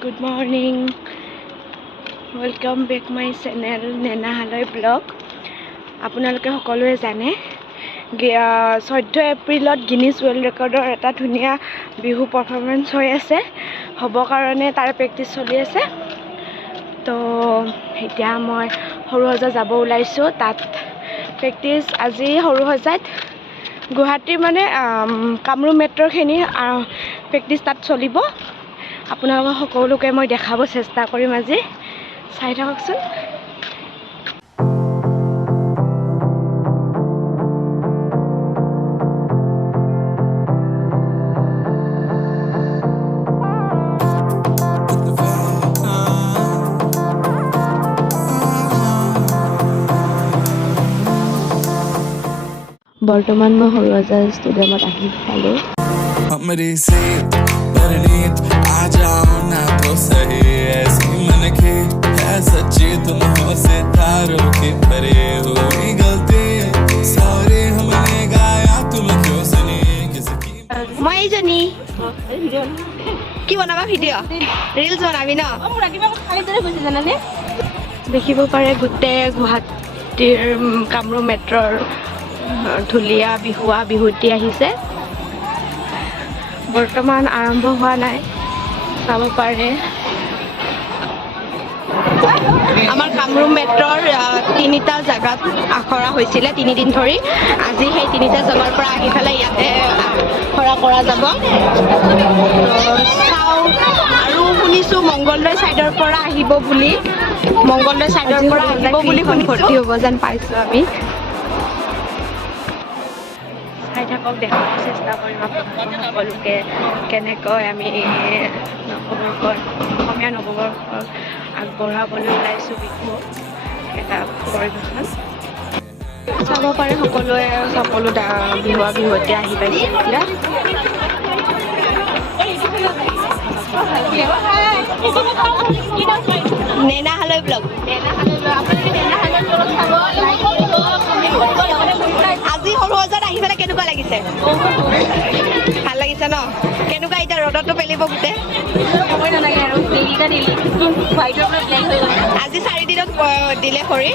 good morning. Welcome back my channel Nena Haloi Vlog. আপোনালোকে সকলোৱে জানে 14 এপ্ৰিলত গিনিছ ৱৰ্ল্ড ৰেকৰ্ডৰ এটা ধুনীয়া বিহু পাৰফৰমেন্স হৈ আছে হ'ব কাৰণে তাৰ প্ৰেক্টিছ চলি আছে তো এতিয়া মই সৰুহজা যাব ওলাইছো তাত প্ৰেক্টিছ আজি সৰুহজাত গুৱাহাটী মানে কামৰূপ মেট্ৰৰ খিনি প্ৰেক্টিছ তাত চলিব আপোনালোক সকলোকে মই দেখাব চেষ্টা কৰিম আজি চাই থাককচোন বৰ্তমান মই সৰুহজা ষ্টেডিয়ামত আহি পালো हमरी से परनीत आ जाओ ना तो सही ऐसी मन के है सच्ची तुम हो सितारों की परे हुई गलती सॉरी हमने गाया तुम क्यों सुनी किसकी মই জনি কি বনাবা ভিডিও ৰিলছ বনাবি ন মোৰা কিবা খালি দৰে কৈছে জানানে দেখিব পাৰে গুটে গুৱাহাটীৰ কামৰূপ মেট্ৰৰ ধুলিয়া বিহুৱা বিহুতি আহিছে বৰ্তমান আৰম্ভ হোৱা নাই চাব পাৰে আমাৰ কামৰূপ মেট্ৰৰ তিনিটা জাগাত আখৰা হৈছিল 3 দিন ধৰি আজি সেই তিনিটা জাগাৰ পৰা আহি ফেলে ইয়াতে আখৰা কৰা যাব আৰু শুনিছো মংগলদৈ সাইডৰ পৰা আহিব বুলি ভৰ্তি হ'ব যেন পাইছো আমি চাই থাকক দেখাব চেষ্টা কৰিম আপোনালোকক সকলোকে কেনেকৈ আমি অসমীয়া নৱবৰ্ষ আগবঢ়াবলৈ ওলাইছোঁ বিহু এটা পৰিৱেশন চাব পাৰে সকলোৱে সকলো বিহুৱা বিহুৱতী আহি পাইছে এতিয়া নেনা হালৈ ব্লগ আজি সৰুহজাত আহি পেলাই কেনেকুৱা লাগিছে ভাল লাগিছে ন কেনেকুৱা এতিয়া ৰ'দতো পেলিব গোটেই আজি 4 দিনত দিলে কৰি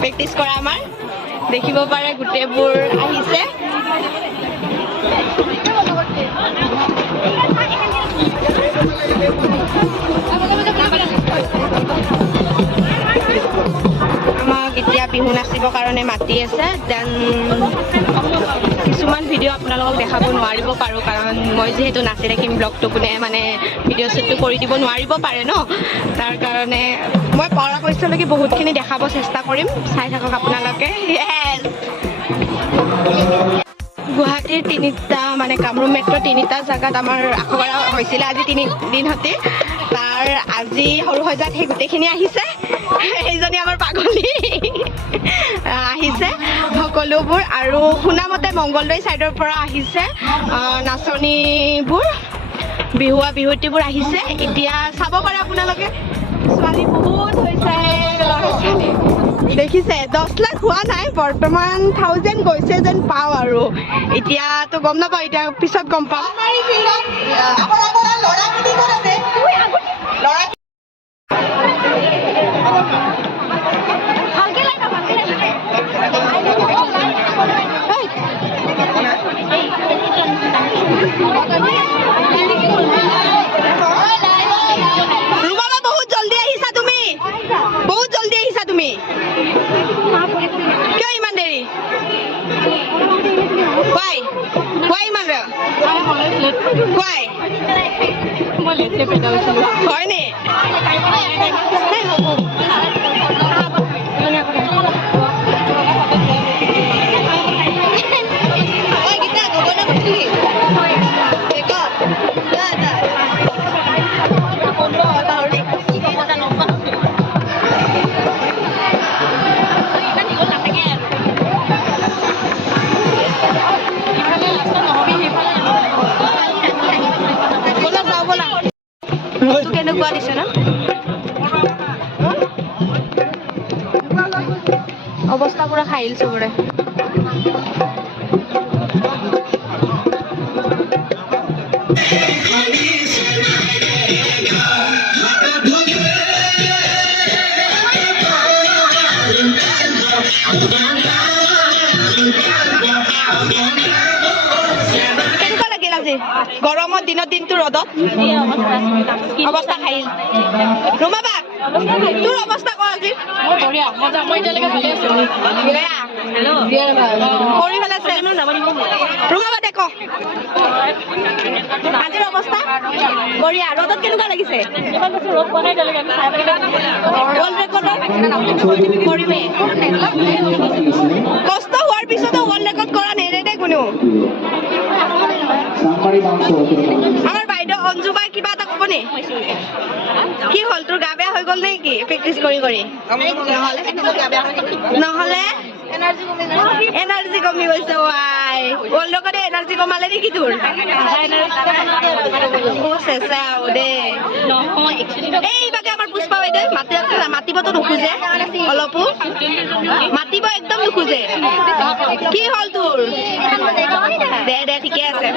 প্ৰেক্টিছ কৰা আমাৰ দেখিব পাৰে গোটেইবোৰ আহিছে আমাক এতিয়া বিহু নাচিবৰ কাৰণে মাতি আছে দেন কিছুমান ভিডিঅ' আপোনালোকক দেখাব নোৱাৰিব পাৰোঁ কাৰণ মই যিহেতু নাচি থাকিম ব্লগটো কোনে মানে ভিডিঅ' শ্বুটটো কৰি দিব নোৱাৰিব পাৰে ন তাৰ কাৰণে মই পৰাপক্ষলৈকে বহুতখিনি দেখাব চেষ্টা কৰিম চাই থাকক আপোনালোকে গুৱাহাটীৰ তিনিটা মানে কামৰূপ মেট্ৰ তিনিটা জাগাত আমাৰ আখৰা হৈছিলে আজি 3 দিন হতে তাৰ আজি সৰুহজাত সেই গোটেইখিনি আহিছে এইজনী আমাৰ পাগলী আহিছে সকলোবোৰ আৰু শুনামতে মংগলদৈ সাইডৰ পৰা আহিছে নাচনীবোৰ বিহুৱা বিহুতিবোৰ আহিছে এতিয়া চাব পাৰে আপোনালোকে ছোৱালী বহুত হৈছে দেখিছে 10 লাখ হোৱা নাই বৰ্তমান 1000 গৈছে যেন পাওঁ আৰু এতিয়াতো গম নাপাওঁ এতিয়া পিছত গম পাওঁ হয় নি কেনেকুৱা দিছে না অৱস্থা পুৰা খাইল চবৰে Honey, দিনটো ৰ'দত অৱস্থা খাইল ৰুমা বা তোৰ অৱস্থা ক আজি বঢ়িয়া মজা মই এতিয়ালৈকে ভালে আছো বেয়া কৰি পেলাইছে ৰুমা বা দেখ আজিৰ অৱস্থা বঢ়িয়া ৰ'দত কেনেকুৱা লাগিছে ৰ'দ পোৱা নাই এতিয়ালৈকে আমি চাই ৱৰ্ল্ড ৰেকৰ্ডৰ কৰিমে কষ্ট হোৱাৰ পিছতো ৱৰ্ল্ড ৰেকৰ্ড কৰা নেৰে কোনেও আমাৰ বাইদেউ অঞ্জু বাই কিবা এটা ক'ব নে কি হ'ল তোৰ গা বেয়া হৈ গ'ল নে কি প্ৰেক্টিচ কৰি নহ'লে এনাৰ্জি কমি গৈছে ৱাই ৱৰ্ল্ড ৰেকৰ্ডে এনাৰ্জি কমালে নেকি তোৰ চেঁচাও দে এইবাগে আমাৰ পুষ্পা বাইদেউ মাতিবতো নোখোজে অলপো মাতিব একদম নোখোজে কি হ'ল তোৰ দে দে ঠিকে আছে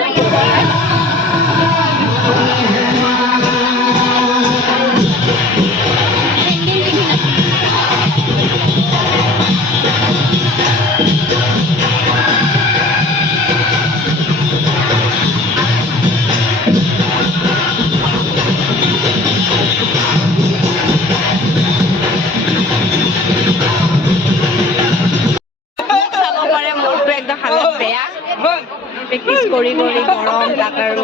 প্ৰেক্টিচ কৰি গৰম তাক আৰু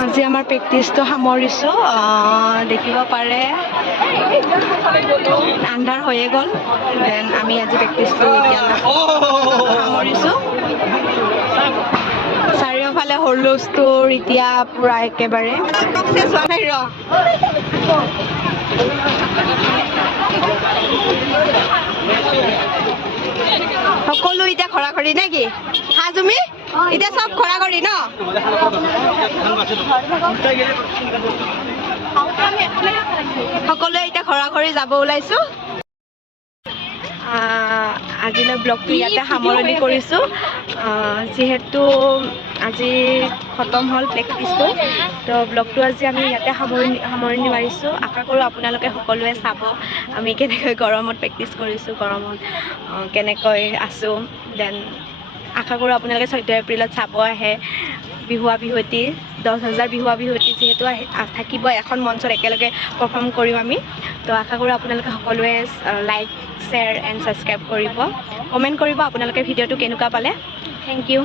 আজি আমাৰ প্ৰেক্টিচটো সামৰিছোঁ দেখিব পাৰে আন্ধাৰ হৈয়ে গ'ল দেন আমি আজি প্ৰেক্টিচটো এতিয়া সামৰিছোঁ চাৰিওফালে হৰলুষ্টটোৰ এতিয়া পূৰা একেবাৰে চোৱা নাই ৰ সকলো এতিয়া খৰা খৰি নে কি হা তুমি এতিয়া চব খৰা খৰি ন সকলোৱে এতিয়া খৰা খৰি যাব ওলাইছোঁ আজিলৈ ব্লগটো ইয়াতে সামৰণি কৰিছোঁ যিহেতু আজি খতম হ'ল প্ৰেক্টিচটো তো ব্লগটো আজি আমি ইয়াতে সামৰণি মাৰিছোঁ আশা কৰোঁ আপোনালোকে সকলোৱে চাব আমি কেনেকৈ গৰমত প্ৰেক্টিচ কৰিছোঁ গৰমত কেনেকৈ আছোঁ দেন আশা কৰোঁ আপোনালোকে 14 এপ্ৰিলত চাব আহে বিহুৱা বিহুৱতী 10,000 বিহুৱা বিহুৱতী যিহেতু থাকিব এখন মঞ্চত একেলগে পাৰফৰ্ম কৰিম আমি তো আশা কৰোঁ আপোনালোকে সকলোৱে লাইক শ্বেয়াৰ এণ্ড ছাবস্ক্ৰাইব কৰিব কমেণ্ট কৰিব আপোনালোকে ভিডিঅ'টো কেনেকুৱা পালে থেংক ইউ